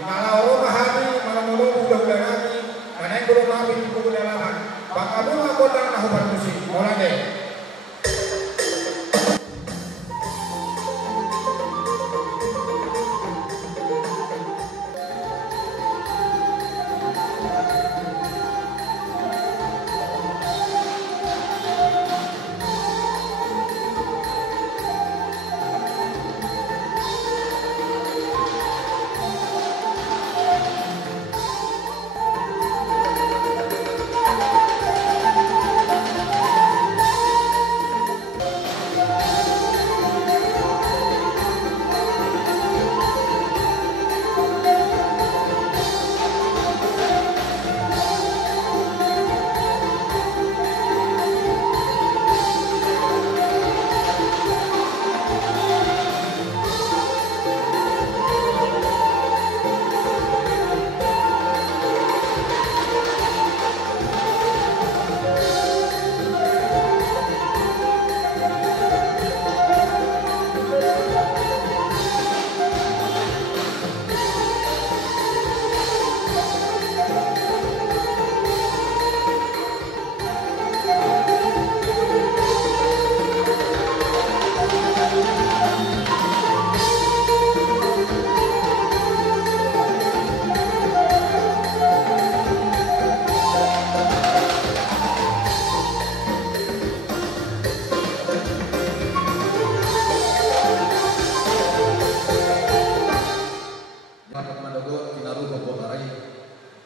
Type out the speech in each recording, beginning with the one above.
Malah orang mahami, malah mau budak lagi, karena yang belum mahami di buku dalaman. Baka bunga kota na huban musik, mulai deh.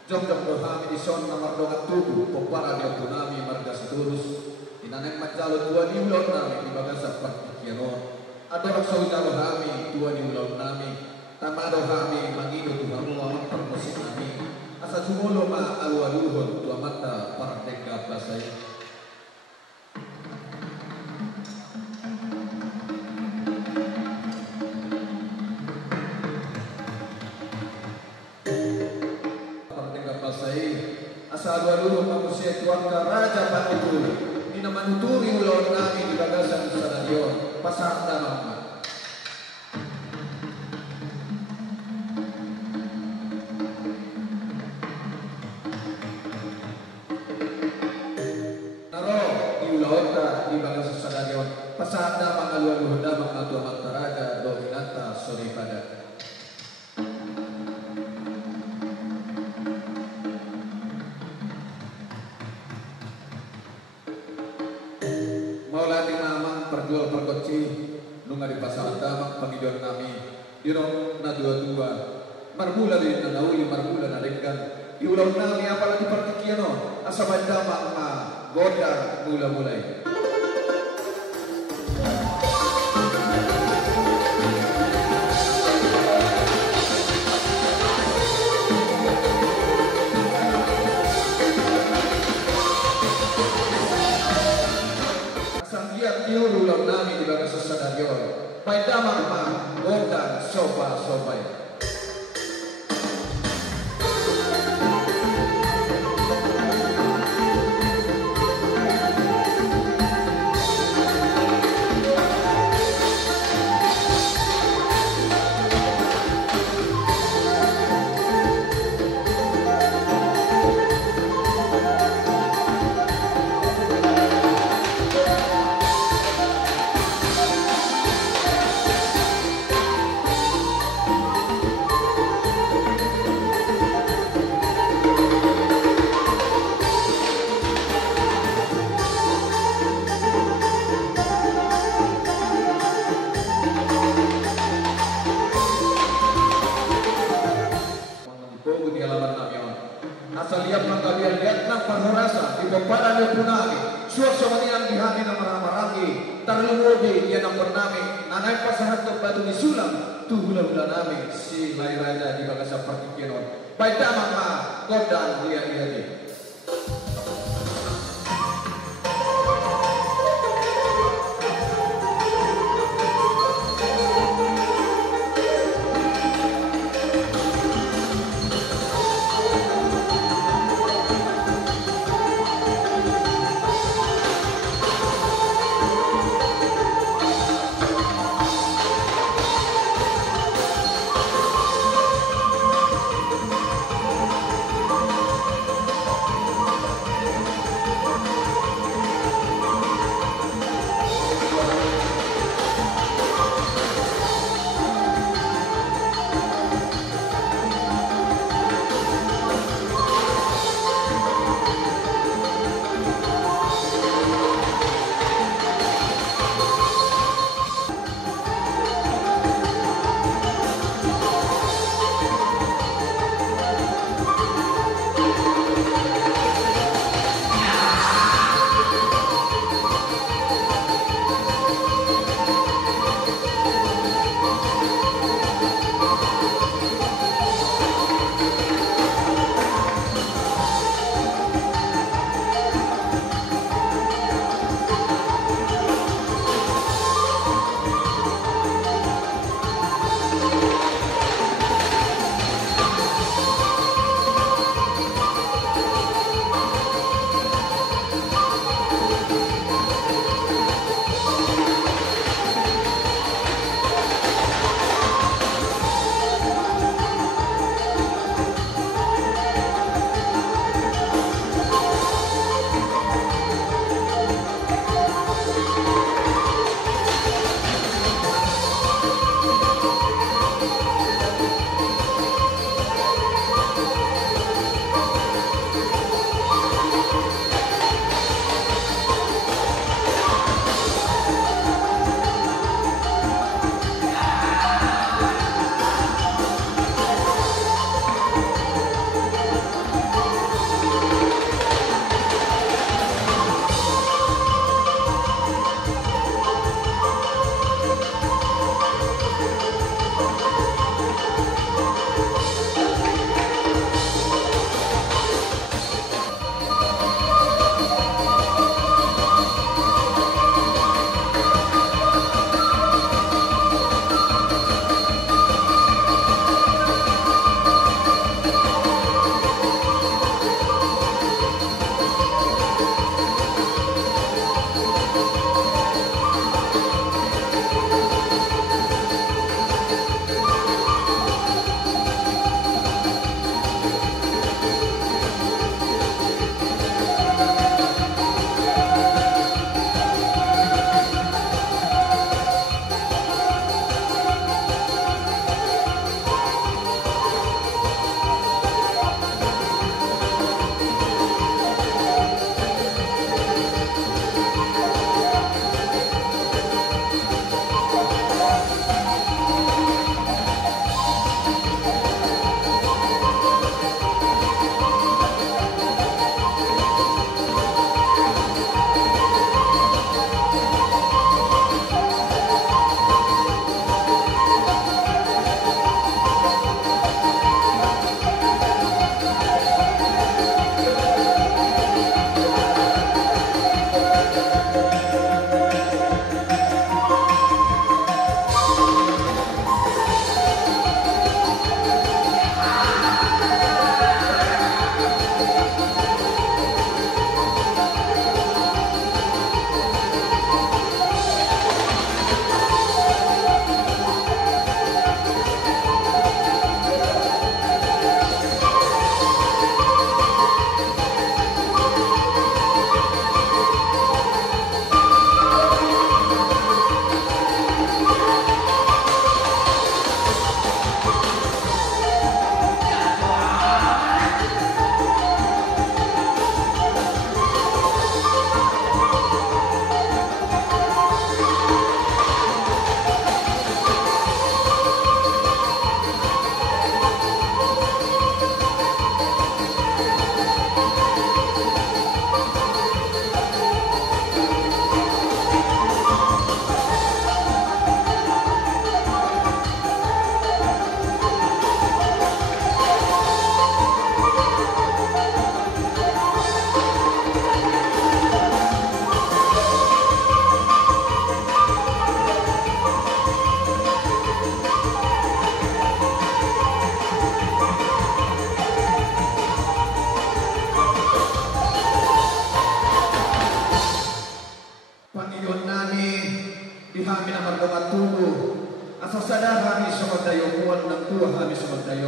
Jom dohami di son namar dongat tubuh popara dia punami marga sedurus inanek macalo tua di ulon nami di bagasa partikiano adorak saudara kami tua di ulon nami tamado kami mangido tuhamu amat permusim nami asa sumulo ma alualuhon tua mata parteka basay. Asa dua manusia keluarga Raja Panituri Nina manuturi ulon nami di bagasan stadion pasang damang naro di ulon di bagasan stadion pasang damang aluan damang atua mantaraga dominata sori pada perjual perkoci nunga di pasar damak pangidon kami dirong na dua-dua marmula di nanauli marmula na dekan iulaw nami apalagi partikiano asama damak ma goda mula-mulai ulang nami di bagas stadion pai damang ma gondang sopa sopai asal lihat kalian lihat nafas rasa di bawah dia punami suasana yang dihani nama marangi terlumudi dia nak bernami nanai pasangan batu di sulam tu hula-hula nami si lai raja di bagasa partikinon baik damang ma godang dia ini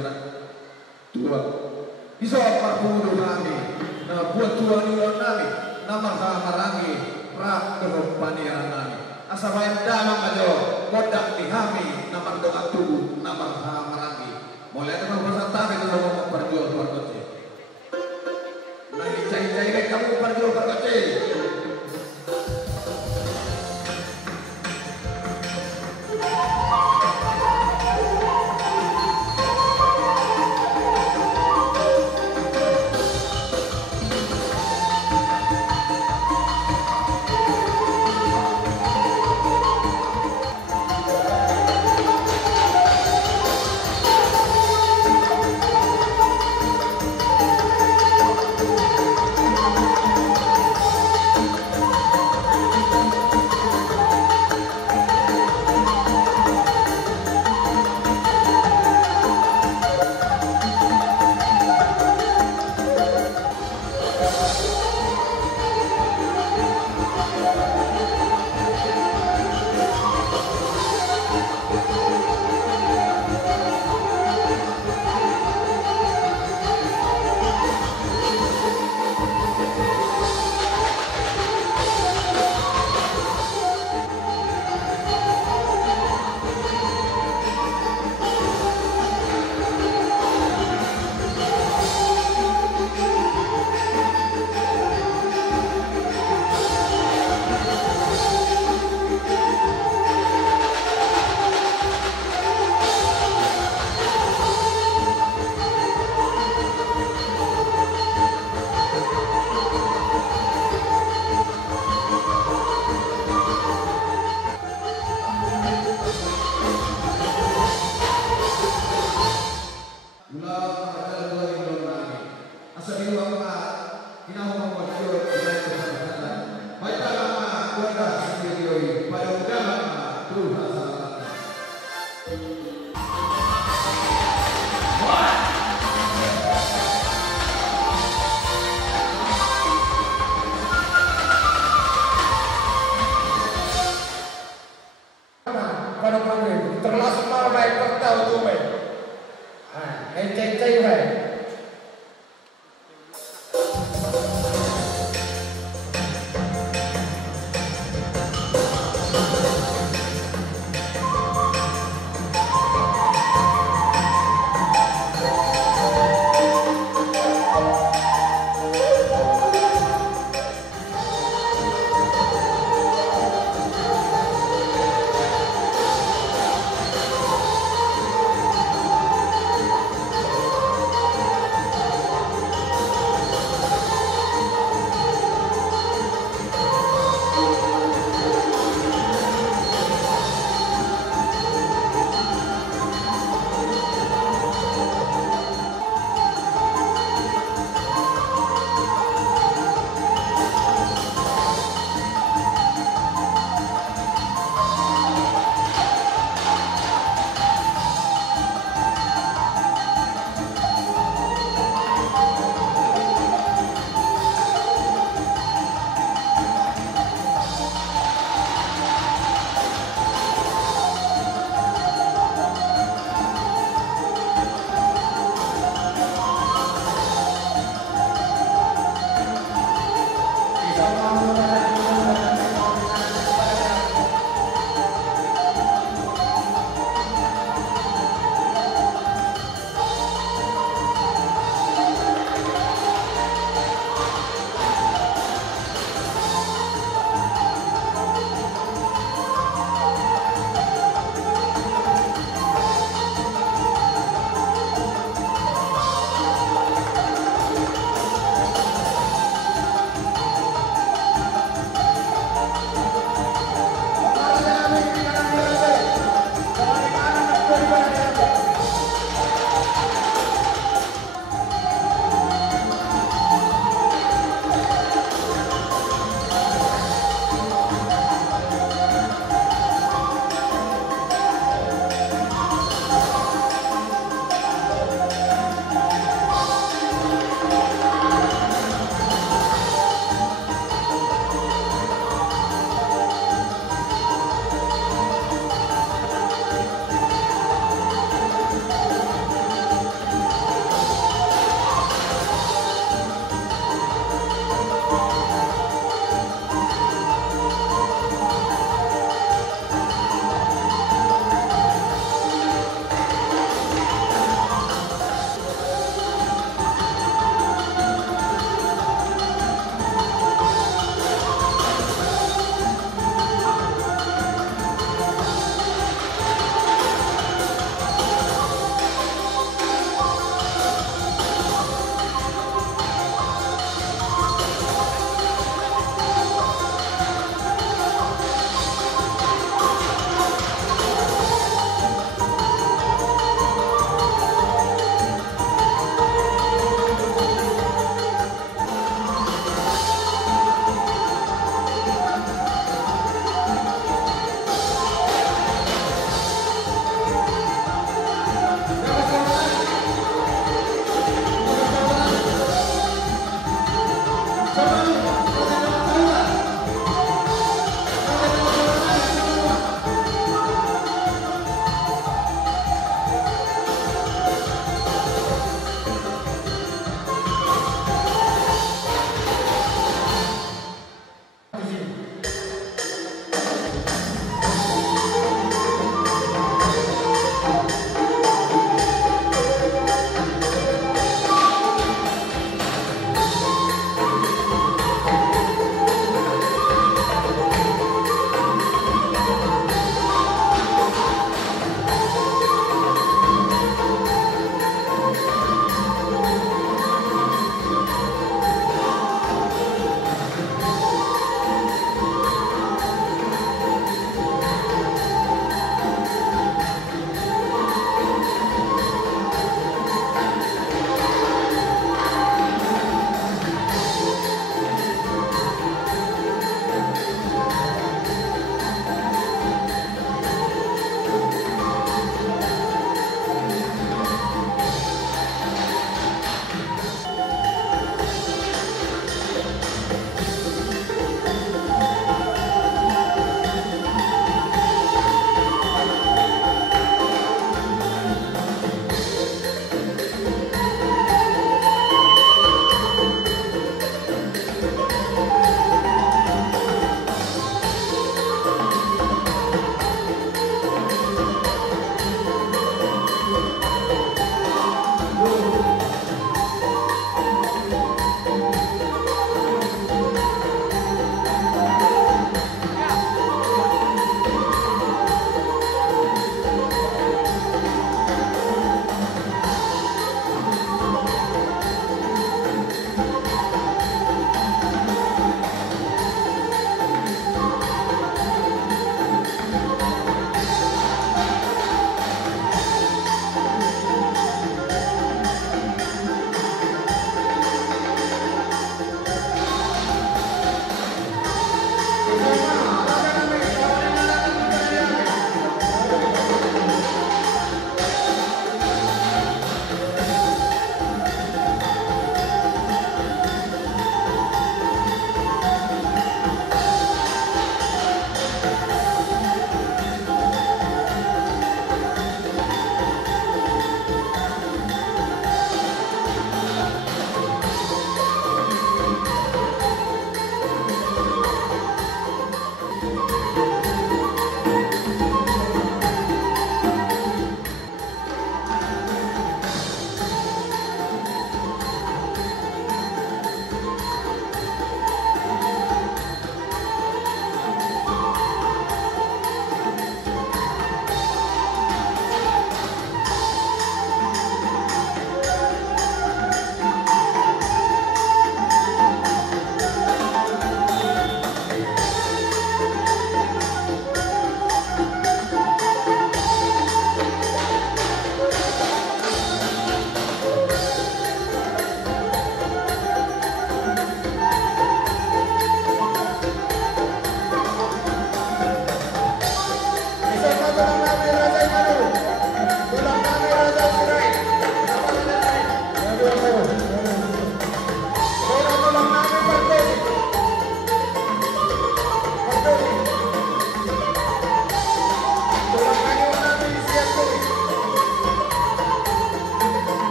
na Tuhan iso parpudo kami na buat Tuhan ulang kami na marhamarangi rak kerompanian kami asa bayang dalam aja kodak di kami na mardoa tubuh na marhamarangi mulai dengan bahasa tabi na mau perjual parkote na icai-icai kamu perjual parkote termasuk malam baik pertau tuh baik. Cek-cek baik.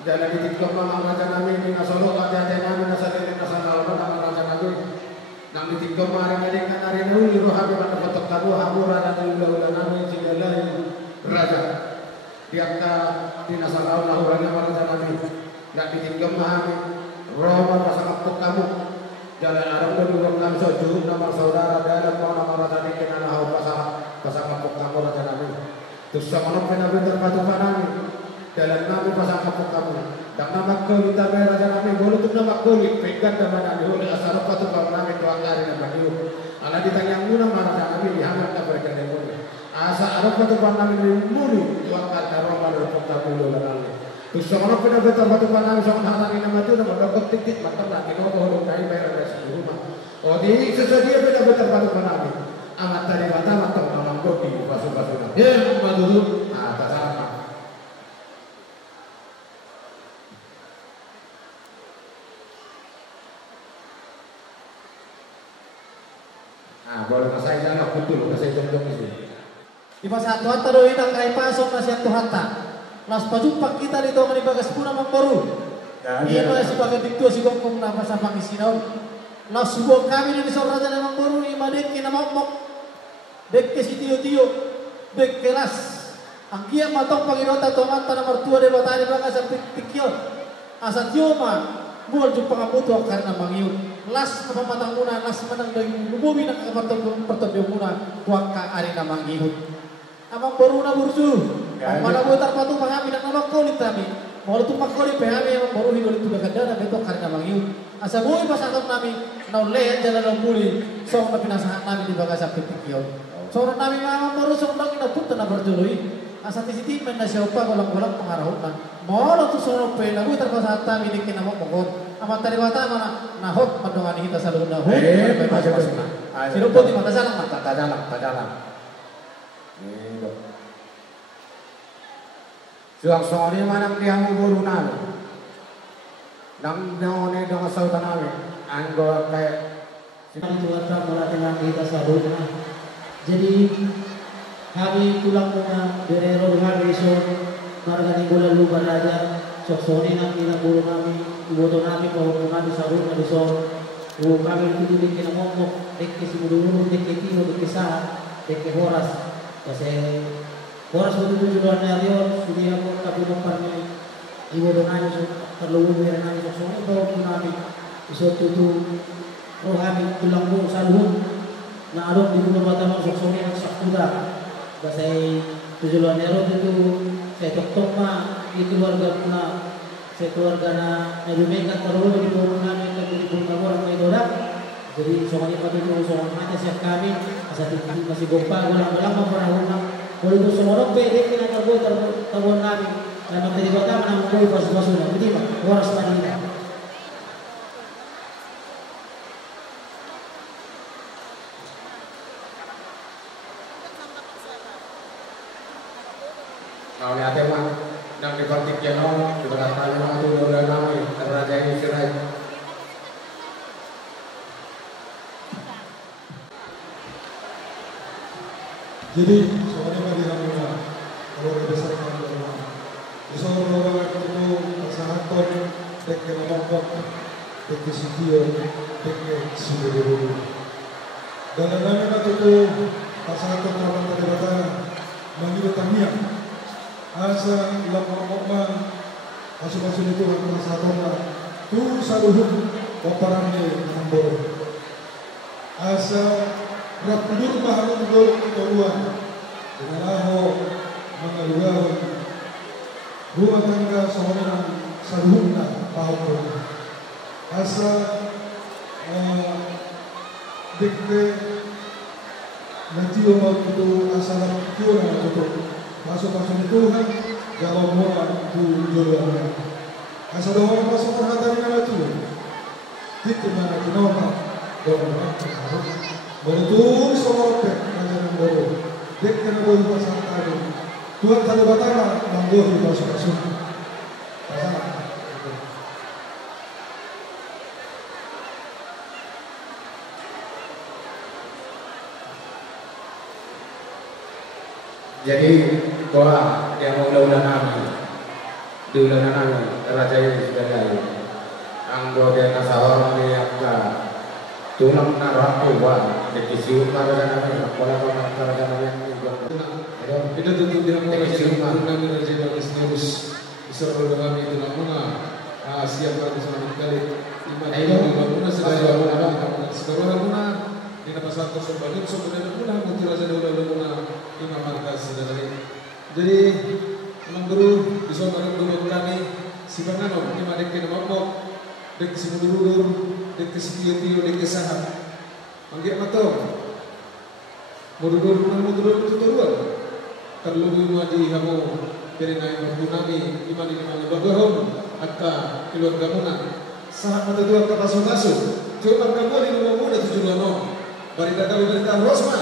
Jalan ditikok nama raja nabi di nasolo kajate nabi nasadili nasalo nama raja nabi. Nang ditikok mari ngene kan ari nuli rohabe pada foto kadu hamura dan ulah nabi sidalai raja. Diakta di nasalo nama raja nabi. Nang ditikok mari Roma pasang kamu. Jalan Arab dulu kami soju nama saudara dalam mau nama raja nabi kena hau pasang kamu raja nabi. Terus sama nabi terpatu panami. Dalam nabi pasang kapuk kamu dan nama kulit tabe raja nabi bolu tu nama kulit pegang nama nabi oleh asal apa tu kamu nabi tuan dari nama dia ala ditanya muna mana nabi dihangat tak berkata bolu asal apa tu kamu nabi mulu tuan dari Roma berpuk kamu lalu nabi tu seorang pernah betul betul nabi seorang hari nama tu nama dokter titik mata nabi kau boleh dari bayar dari rumah oh di sesuatu betul betul betul nabi amat tadi mata mata orang kopi basuh nabi ya madulu tak sama. Boleh masai jalan betul, masai jom-jom di sini. Di masa Tuhan taruhin ang kay pasok na siya Tuhan ta. Las pajumpak kita dito ang ibagas po naman baru. Iya na si bagat dito si Gongkong na sa pangisinaw. Las subuh kami na ni Sorata naman baru ni Madek kinamokmok. Dek ke si Tio-Tio. Dek ke las. Ang kia matong Panginoon Tuhan ta na martua de batali baga sa pikyo. Asa Tioma. Bukan jumpa kamu tuh karena mangiu. Las kepamatang muna, las menang dari bumi nak pertobyo muna. Kuangka ari na mangiu. Amang baru na bursu. Mana buat terpatu pahami nak nolak kulit kami. Mau tu makoli pahami amang baru hidup itu berkendara betul karena mangiu. Asa bui pasangkap nami. Noleh jalan nolmuli. Soal pinasahan nami di bagasa pikio. Soal nami amang baru soal nami naput na berjului. Asa tisiti men na siapa golang-golang pengarahutan. Molo tu sono pe na buta pasata milik na mo pokot. Amat tadi wata mana nahot madongan kita salud na ho. Sino po di mata jalan. Suang-suang ni manang diang guru nalo. Nang ne dong asal tanami. Anggo kayak Tuhan mula dengan kita salud na. Jadi kami tulang muna Guerrero dengan resort marga ni bola lugar raja soksoni nang kinaburo namin iboto namin pawag namin sa room na resort o kami tutuloy kinamokmok dek si mudururo dek tino dek sa dek horas kasi horas mo tutuloy na riyon sudi ako kapinong parmi iboto namin so terluwag meron namin soksoni pawag namin isot tutu o kami tulang mo sa luhod na alok di bulan batang soksoni ng saktuda kasi tujuan nero itu saya tok mah di keluarga puna saya keluarga na nalumekan terus di bawah kami di bawah orang Medorak jadi soalnya pada itu soal mata siap kami asal itu masih gopal walang memperahun kalau itu semua orang pede kita terbuat kami dan materi kota menang koi pas-pasu jadi waras tadi Kalau ni ada mah nang di partik jeno juga kata memang tu bola nami raja ini cerai. Jadi soalnya bagi kami kalau besar kami rumah, besar orang itu sahabat dek kelompok dek kesitio dek kesiburu. Dan kami itu pasangan kawan tadi kata manggil tamiang. Asa ilang mga masuk-masuk itu ang mga satong tu saluhud paparami ng boro. Asa rapudur mahalong dolok ituruan dinalaho mga lugar rumah tangga sa mga saluhud na pahapon. Asa dikte nantiyo ito asa rapudur na ito masuk-masuk Tuhan jawab moral tu jodohnya asal orang masuk perhatian nama Tuhan titik mana kenapa orang betul semua pek ajaran baru dek kena boleh pasang tadi Tuhan tadi batara manggur di masuk-masuk pasang Jadi doa yang mau ulah-ulah nami, diulah nami raja ini sekali. Anggo dia nasahor ni akka tulang narap tuan dikisiun raja kami pola raja kami yang Kita tentu tidak mau kami raja bagus terus Isra kami tulang bunga siap kami selamat kali tulang bunga sedaya bunga di nama satu sebagai sebenarnya bunga mutu raja tulang bunga imam markas sedaya. Jadi memang guru di sana guru kami si Bangano ini ada kena mabok dek si mundur dek si tio dek sahab manggil matong mundur itu turuan terlalu maju kamu dari naik nami iman ini mana bagahom akka keluarga muna sahab atau dua kapasu cuma kamu di rumah muda tujuh lano barita Rosma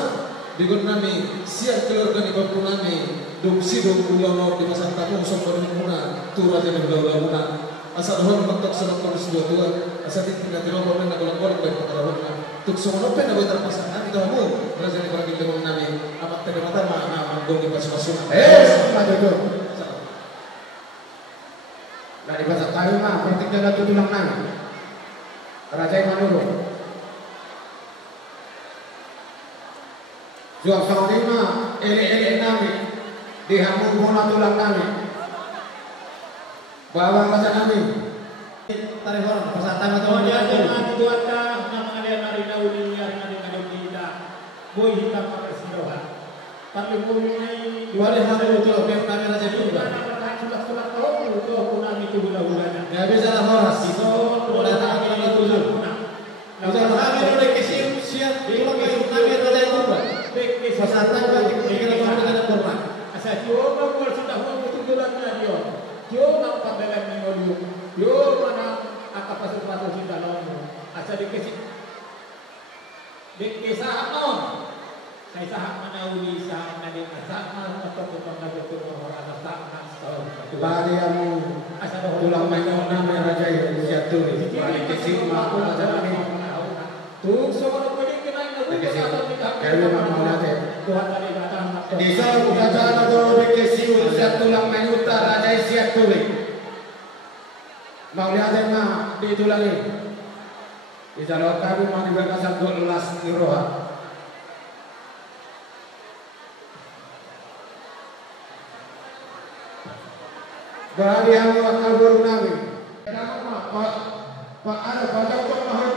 digon nami siap keluarga di bangku nami dong ulang di masa tamu sombong muna turun aja di ulang muna asal doang mentok senang terus dua asal tinggal di rumah mana kalau baik perkara tuk semua pen apa terpasangan kita mau raja di pergi dengan nami apa tadi mata mana dong di pas-pasan sama jodoh dari bahasa tahu mah penting jalan tulang nang raja yang manuru jual sama ele nami dihamu bola tulang nami bawa masa nami Tarik orang persatan atau dia dengan tuanda nama dia narina uli narina kita boy hitam pakai sidohan tapi boynya boleh hari itu oke kamera jadi juga sudah tahun itu punang itu gula-gulanya nggak bisa lah horas itu boleh tak kita itu punang bisa kami udah kisih siap di lokasi kami ada itu pak persatan bagi kita mau dengan korban asal coba buat sudah mau itu gulanya dia coba padalan minggu yo mana apa pasal cinta nono asal dikasih saham saya saham mana uli saham mana saham atau tetangga betul orang saham bari yang tulang mayong nama raja yang jatuh bari kecil mah raja kami tuh semua boleh kena kalau memang ada Tuhan tadi datang di sana raja nado kecil tulang mayong raja siap tuh mau lihat mah di tulang ini di jalur kami mau diberikan satu las di roha bahari yang wakal baru nami pak ada baca untuk mahal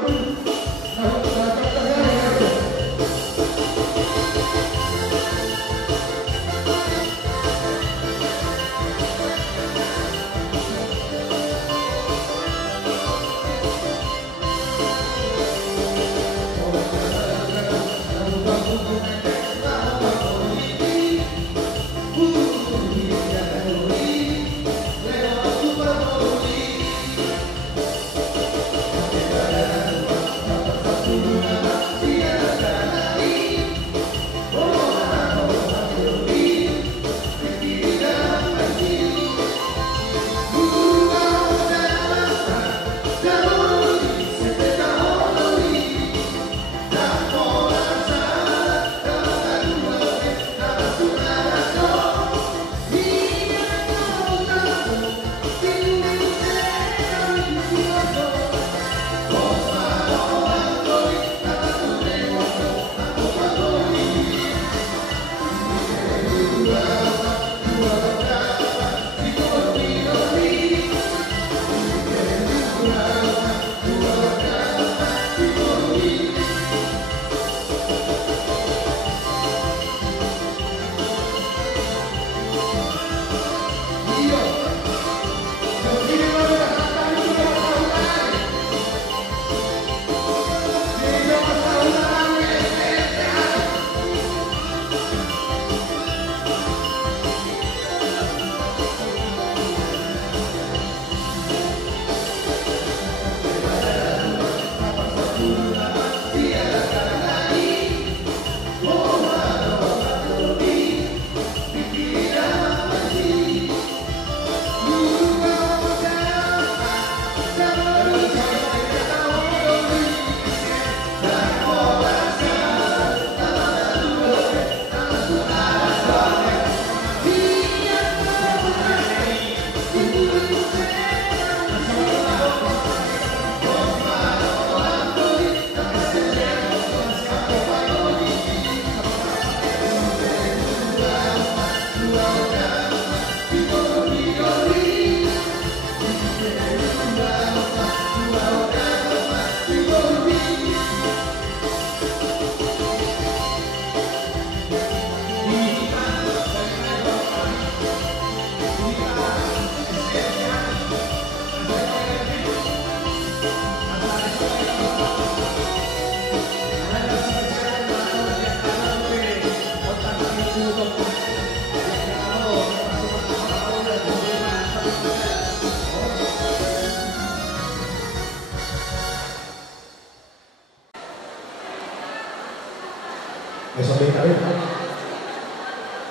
besok hari.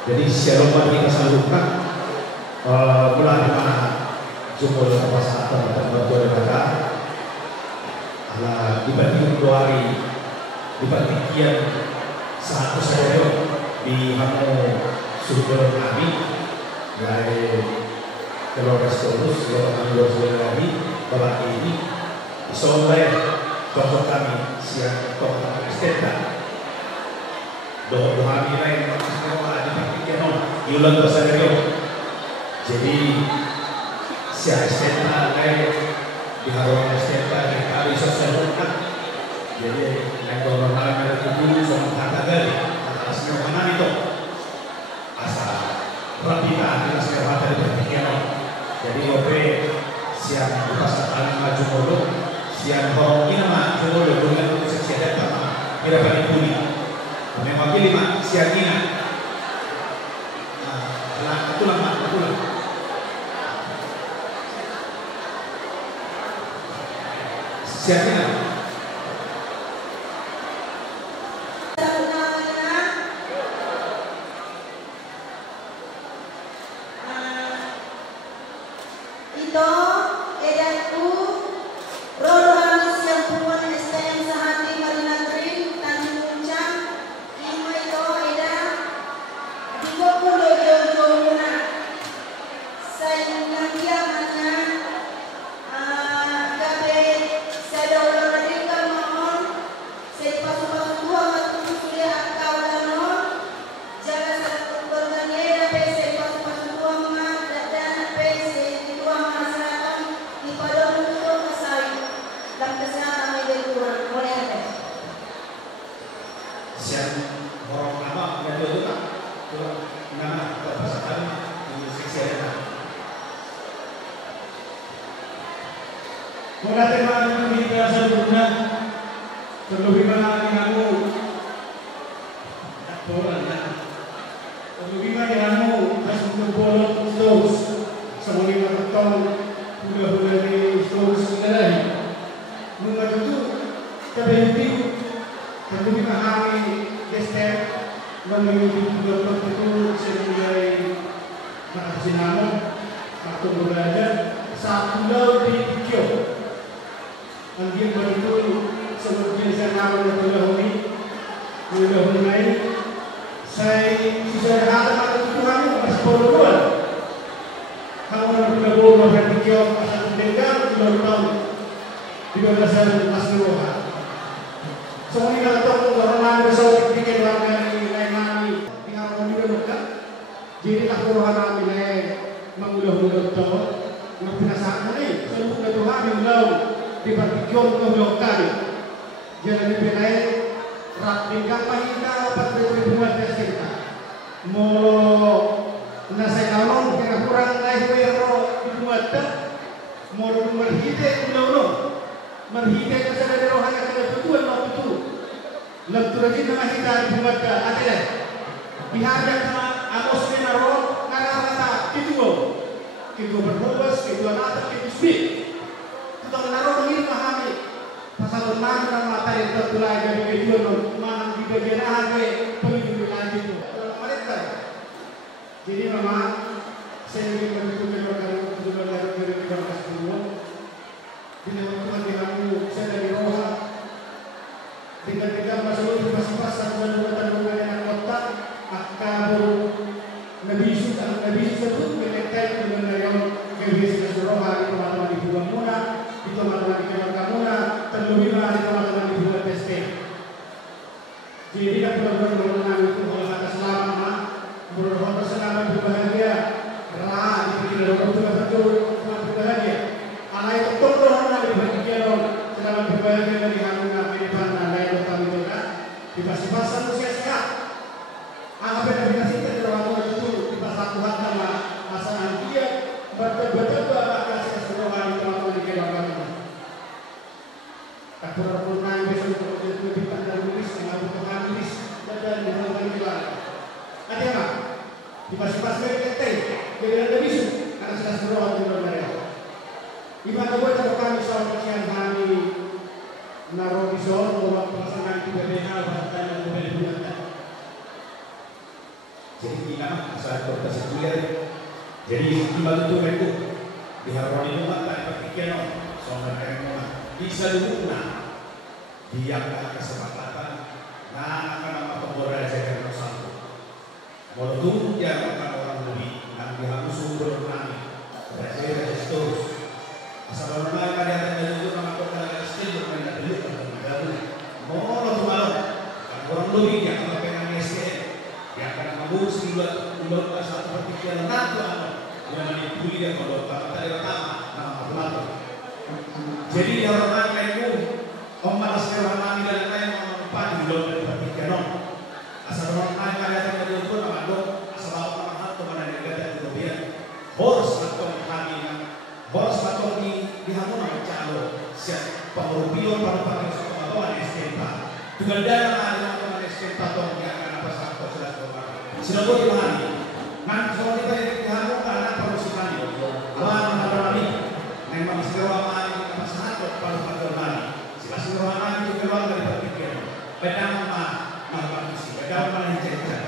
Jadi shalom bagi kita seluruhnya. Mulai di mana jumlah kekuasaan dan bantuan mereka. Ala dibanding 2 hari dibanding kian satu saja di Hamo Surga Nabi dari keluarga Stolus keluarga kami lagi bapak ini disoleh dokter kami siang dokter Esteta dokter kami lain semua dipikirkan di ulang besar jadi siang Esteta lain di harapan Esteta di kali sosial jadi yang dorong kami itu sama kata gali kata asli mana itu asal rapita kita sekarang dari berpikiran jadi oke siang pasar alam maju mulu siang horong ini mah mulu dengan seksi data kira kira puni memang pilih mah siang ini lah itu lama siang ini kota sekian. Jadi kembali tu mereka diharapkan itu tak berpikiran soal mereka bisa dulu dia akan kesempatan akan apa pemborong saya akan satu. Walaupun dia akan orang lebih yang diharus sumber kami berada terus. Asal orang lain ada yang itu nama kota Palestina bermain dulu dulu. Mau tu malam orang lebih yang kalau pengen SDM dia akan mengurus buat satu perpikiran nanti apa yang manipuli dia kalau tadi pertama nama pelaku. Jadi orang lain itu malasnya orang lain dan lain mempan di dalam perpikiran. Asal orang lain ada yang itu nama dok asal orang hal tu mana negara itu dia harus atau kami harus atau di hamun nama calo siap pengurupion pada atau SDM dengan dana atau SDM atau dia akan apa satu sudah boleh dipahami. Nanti soal kita yang dihamun karena perusahaan alam ini memang segala apa satu pada masih orang itu keluar dari berpikir bedang mana sih bedang mana yang cerita.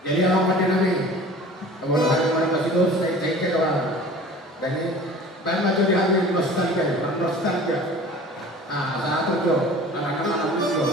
Jadi orang mati nabi, kalau hari masih terus saya kira orang, dan ini banyak macam di hari ini masih tadi kan, masih tadi kan. Satu jo, anak-anak itu jo.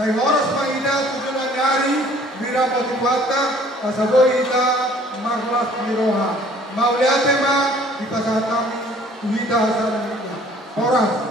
Saya horas maida tujuan dari Bira Motivata Kasaboita Marlas Miroha Mauliate ma di pasar kami Tuhita Hasan Horas